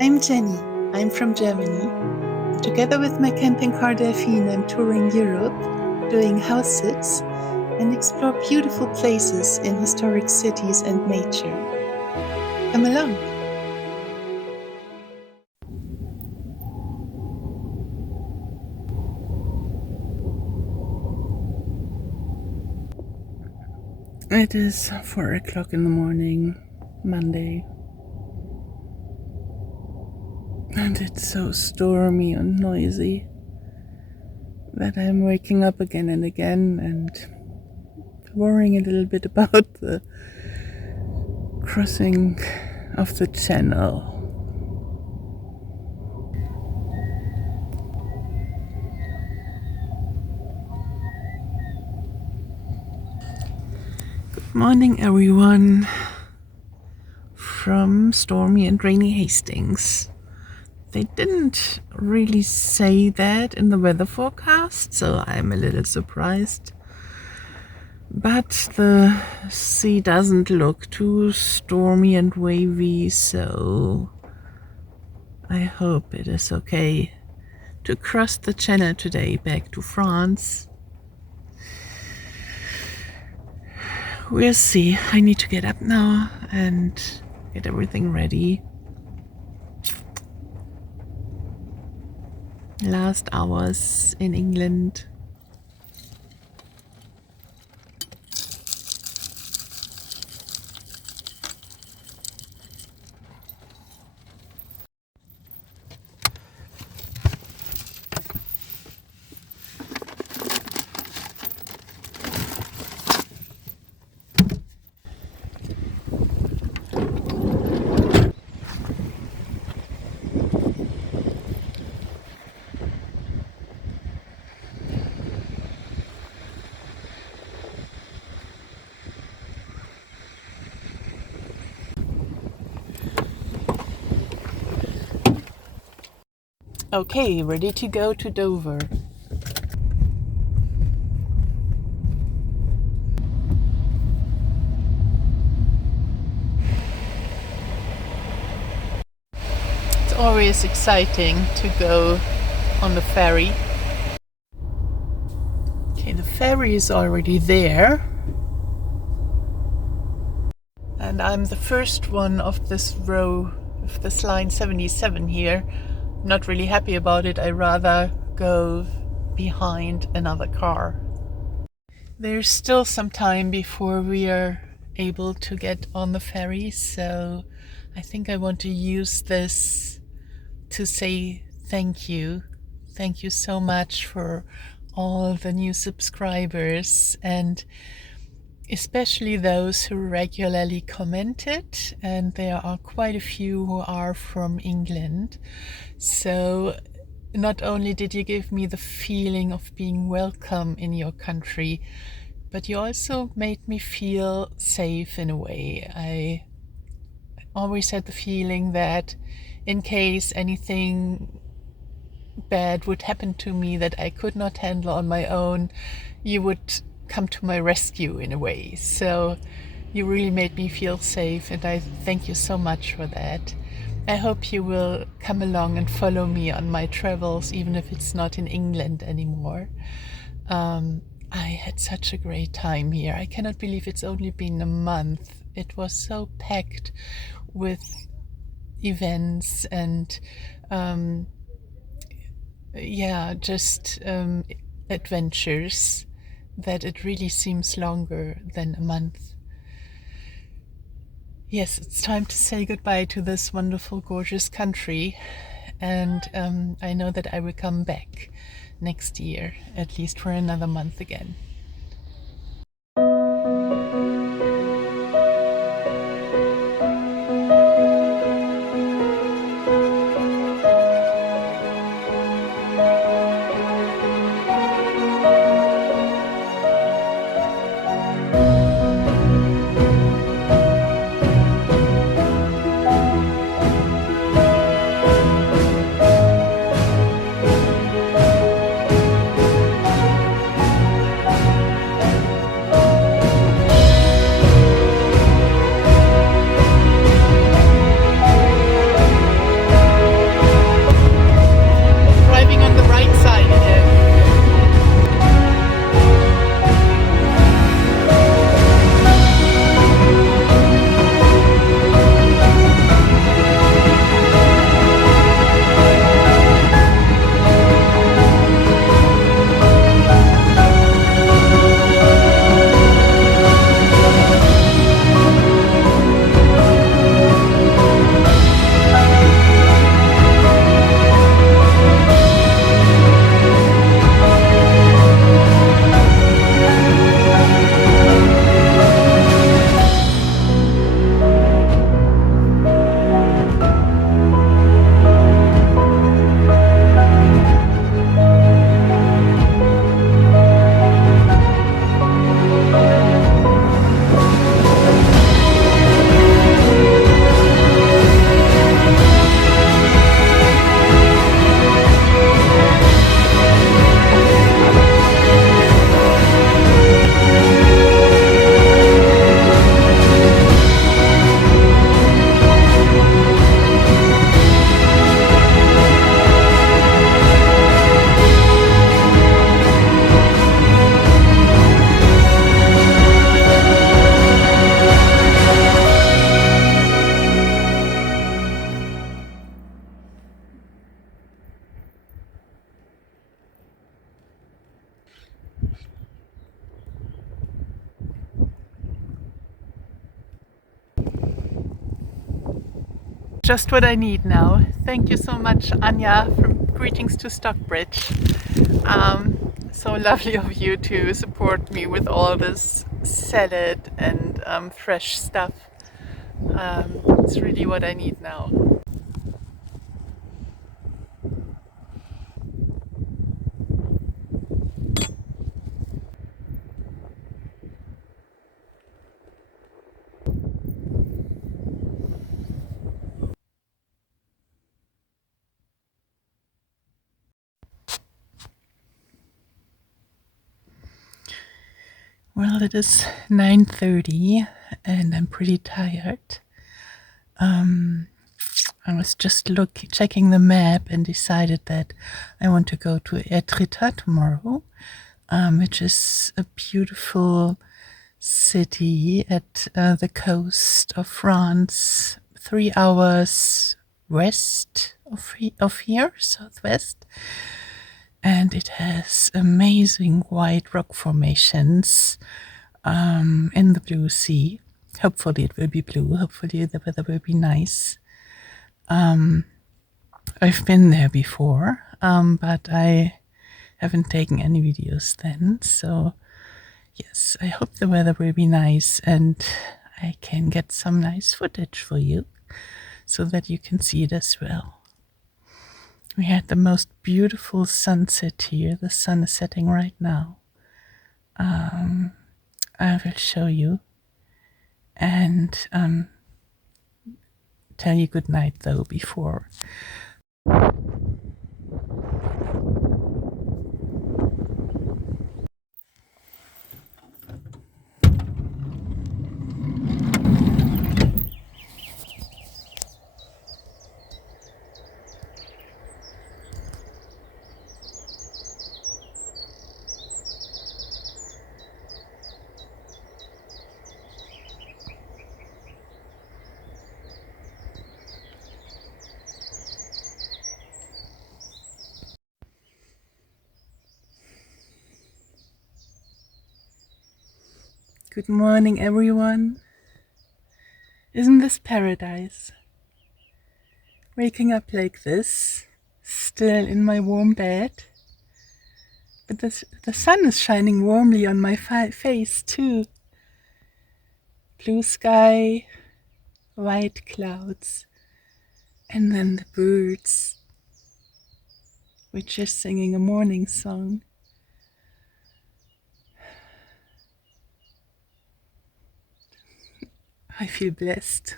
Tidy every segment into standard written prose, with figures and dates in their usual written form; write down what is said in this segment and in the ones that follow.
I'm Jenny. I'm from Germany. Together with my camping car Delphine, I'm touring Europe, doing house sits, and explore beautiful places in historic cities and nature. Come along. It is 4 o'clock in the morning, Monday. And it's so stormy and noisy that I'm waking up again and again and worrying a little bit about the crossing of the channel. Good morning, everyone, from stormy and rainy Hastings. They didn't really say that in the weather forecast, so I'm a little surprised. But the sea doesn't look too stormy and wavy, so I hope it is okay to cross the channel today back to France. We'll see. I need to get up now and get everything ready. Last hours in England. Okay, ready to go to Dover. It's always exciting to go on the ferry. Okay, the ferry is already there. And I'm the first one of this row, of this line 77 here. Not really happy about it. I rather go behind another car. There's still some time before we are able to get on the ferry, so I think I want to use this to say thank you. Thank you so much for all the new subscribers, and especially those who regularly commented, and there are quite a few who are from England. So not only did you give me the feeling of being welcome in your country, but you also made me feel safe in a way. I always had the feeling that in case anything bad would happen to me that I could not handle on my own, you would come to my rescue in a way. So you really made me feel safe, and I thank you so much for that. I hope you will come along and follow me on my travels, even if it's not in England anymore. I had such a great time here. I cannot believe it's only been a month. It was so packed with events and adventures that it really seems longer than a month. Yes, it's time to say goodbye to this wonderful, gorgeous country, and I know that I will come back next year, at least for another month again. just what I need now. Thank you so much, Anya, from Greetings to Stockbridge. So lovely of you to support me with all this salad and fresh stuff. It's really what I need now. Well, it is 9:30 and I'm pretty tired. I was just checking the map and decided that I want to go to Étretat tomorrow, which is a beautiful city at the coast of France, 3 hours west of here, southwest. And it has amazing white rock formations in the blue sea. Hopefully it will be blue. Hopefully the weather will be nice. I've been there before, but I haven't taken any videos then. So yes, I hope the weather will be nice and I can get some nice footage for you so that you can see it as well. We had the most beautiful sunset here. The sun is setting right now. I will show you and tell you good night though before. Good morning, everyone. Isn't this paradise? Waking up like this, still in my warm bed. But the sun is shining warmly on my face too. Blue sky, white clouds, and then the birds, which are singing a morning song. I feel blessed.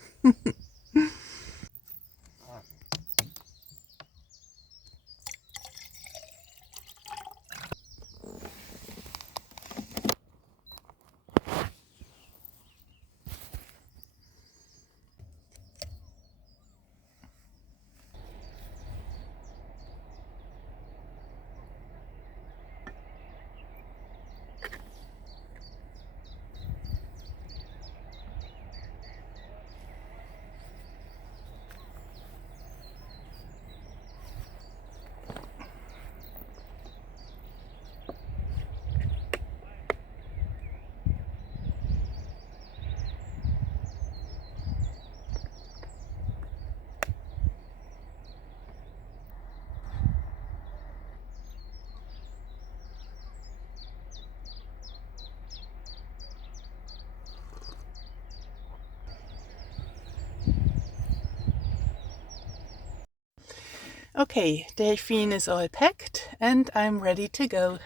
Okay, Delphine is all packed and I'm ready to go.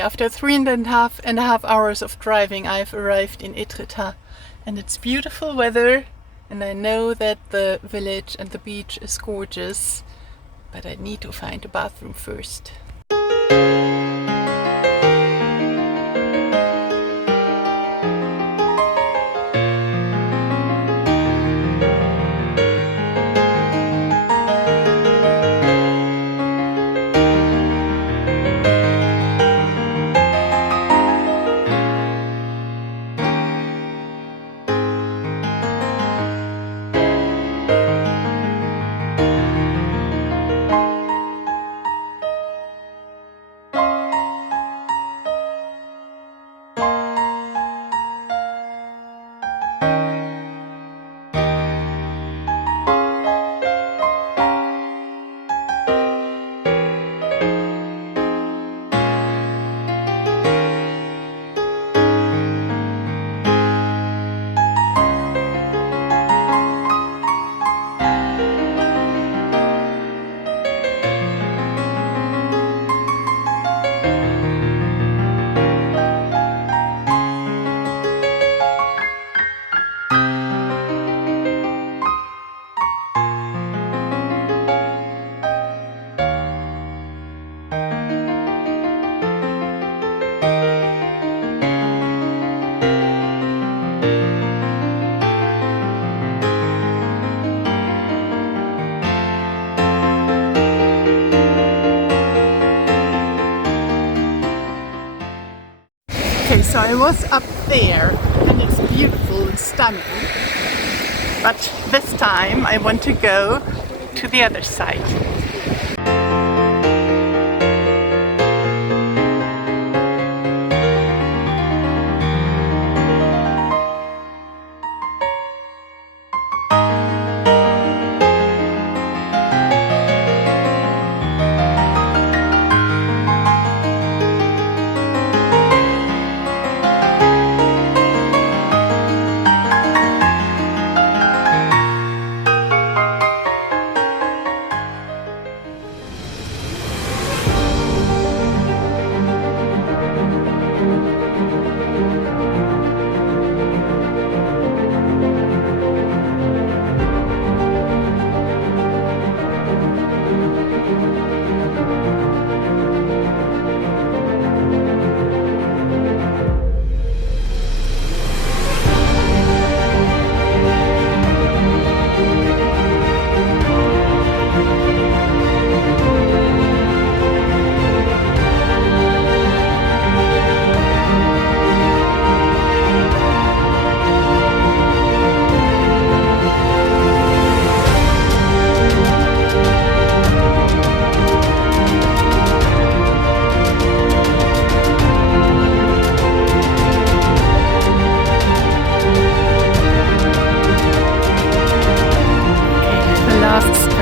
After 3.5 hours of driving, I've arrived in Étretat and it's beautiful weather, and I know that the village and the beach is gorgeous, but I need to find a bathroom first. Okay, so I was up there and it's beautiful and stunning, but this time I want to go to the other side.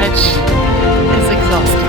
Is exhausting.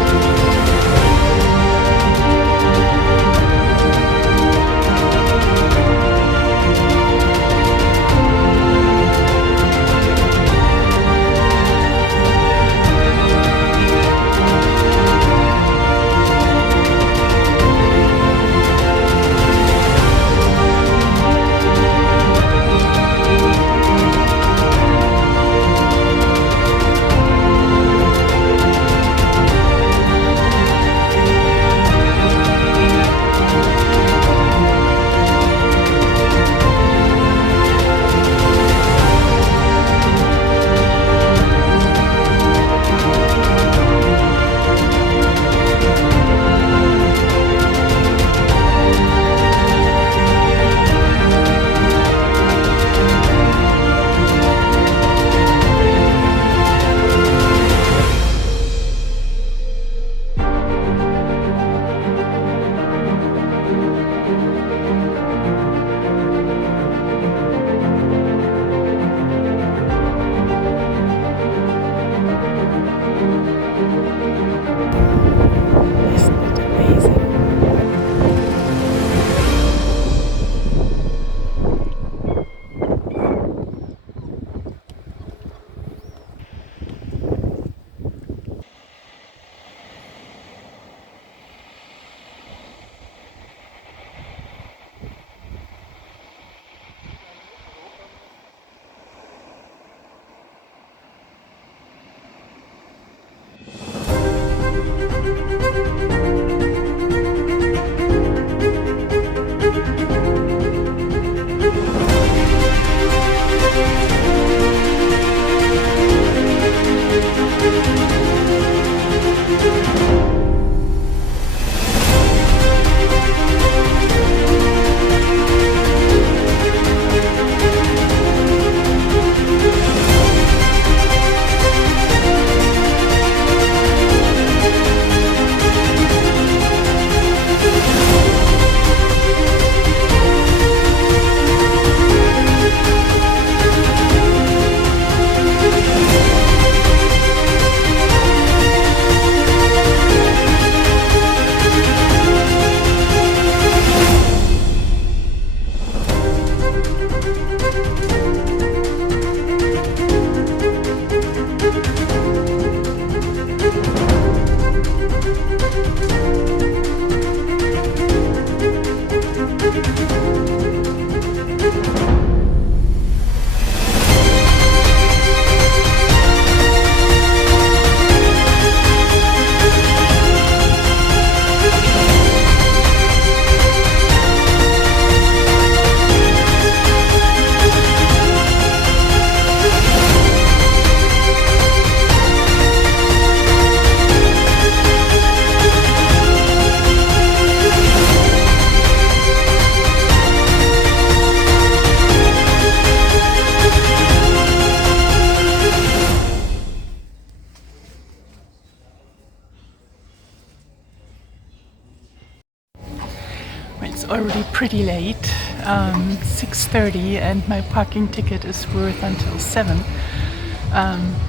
It's already pretty late, 6:30, and my parking ticket is worth until 7.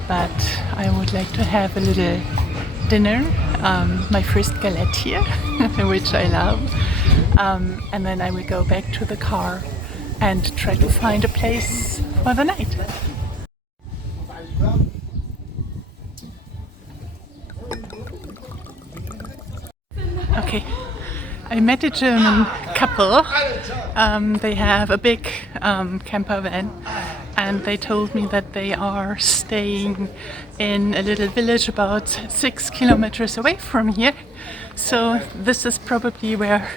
But I would like to have a little dinner, my first galette here, which I love, and then I will go back to the car and try to find a place for the night. Okay, I met a German couple. They have a big camper van, and they told me that they are staying in a little village about 6 kilometers away from here. So this is probably where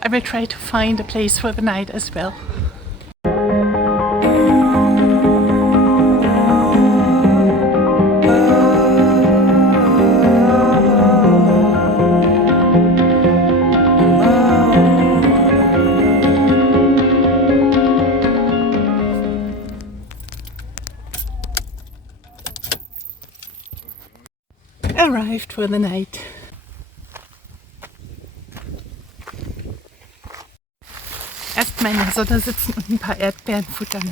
I will try to find a place for the night as well. Arrived for the night. Erstmal in der Sonne sitzen und ein paar Erdbeeren futtern.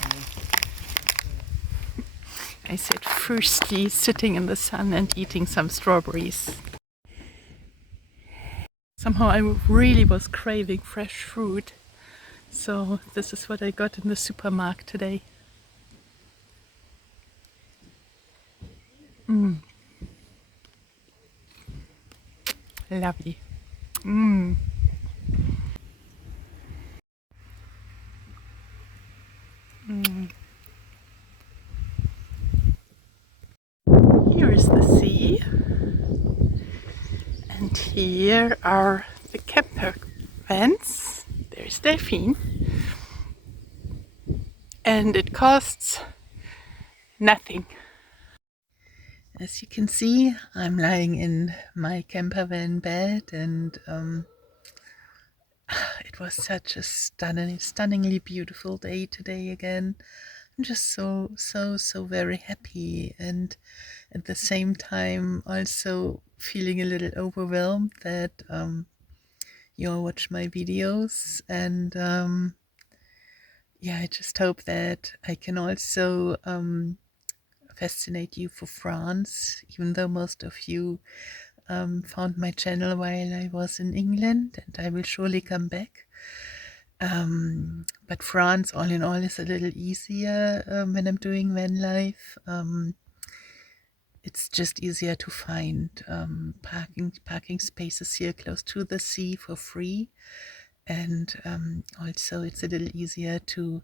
I said firstly sitting in the sun and eating some strawberries. Somehow I really was craving fresh fruit, so this is what I got in the supermarket today. Lovely. Here is the sea, and here are the camper vans. There's Delphine, and it costs nothing. As you can see, I'm lying in my camper van bed, and it was such a stunningly beautiful day today again. I'm just so very happy, and at the same time also feeling a little overwhelmed that you all watch my videos, and yeah, I just hope that I can also fascinate you for France, even though most of you found my channel while I was in England, and I will surely come back. But France, all in all, is a little easier when I'm doing van life. It's just easier to find parking spaces here close to the sea for free, and also it's a little easier to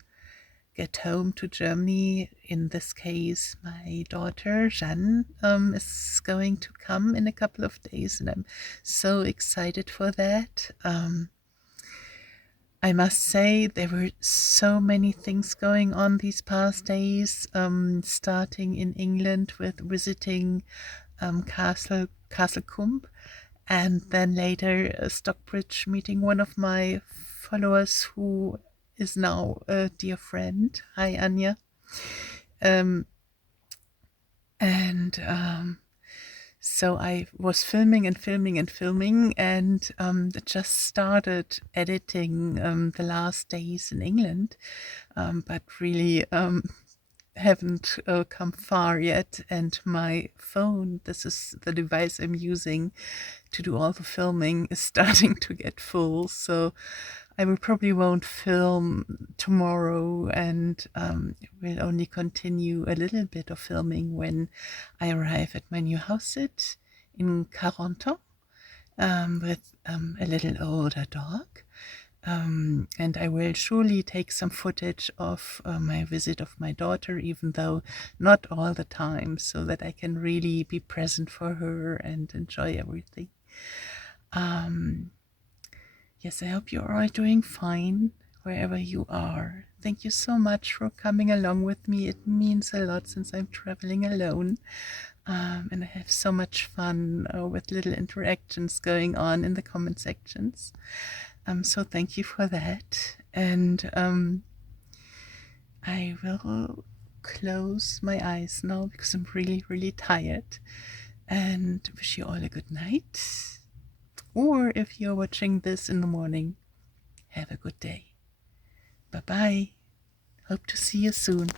get home to Germany. In this case, my daughter Jeanne is going to come in a couple of days, and I'm so excited for that. I must say there were so many things going on these past days, starting in England with visiting Castle Combe, and then later Stockbridge, meeting one of my followers who is now a dear friend. Hi, Anya. So I was filming, and just started editing the last days in England, but really haven't come far yet. And my phone, this is the device I'm using to do all the filming, is starting to get full, so I probably won't film tomorrow, and will only continue a little bit of filming when I arrive at my new house sit in Carentan, with a little older dog. And I will surely take some footage of my visit of my daughter, even though not all the time, so that I can really be present for her and enjoy everything. Yes, I hope you're all doing fine wherever you are. Thank you so much for coming along with me. It means a lot since I'm traveling alone. And I have so much fun with little interactions going on in the comment sections. So thank you for that. And I will close my eyes now because I'm really tired, and wish you all a good night. Or if you're watching this in the morning, Have a good day. Bye-bye. Hope to see you soon.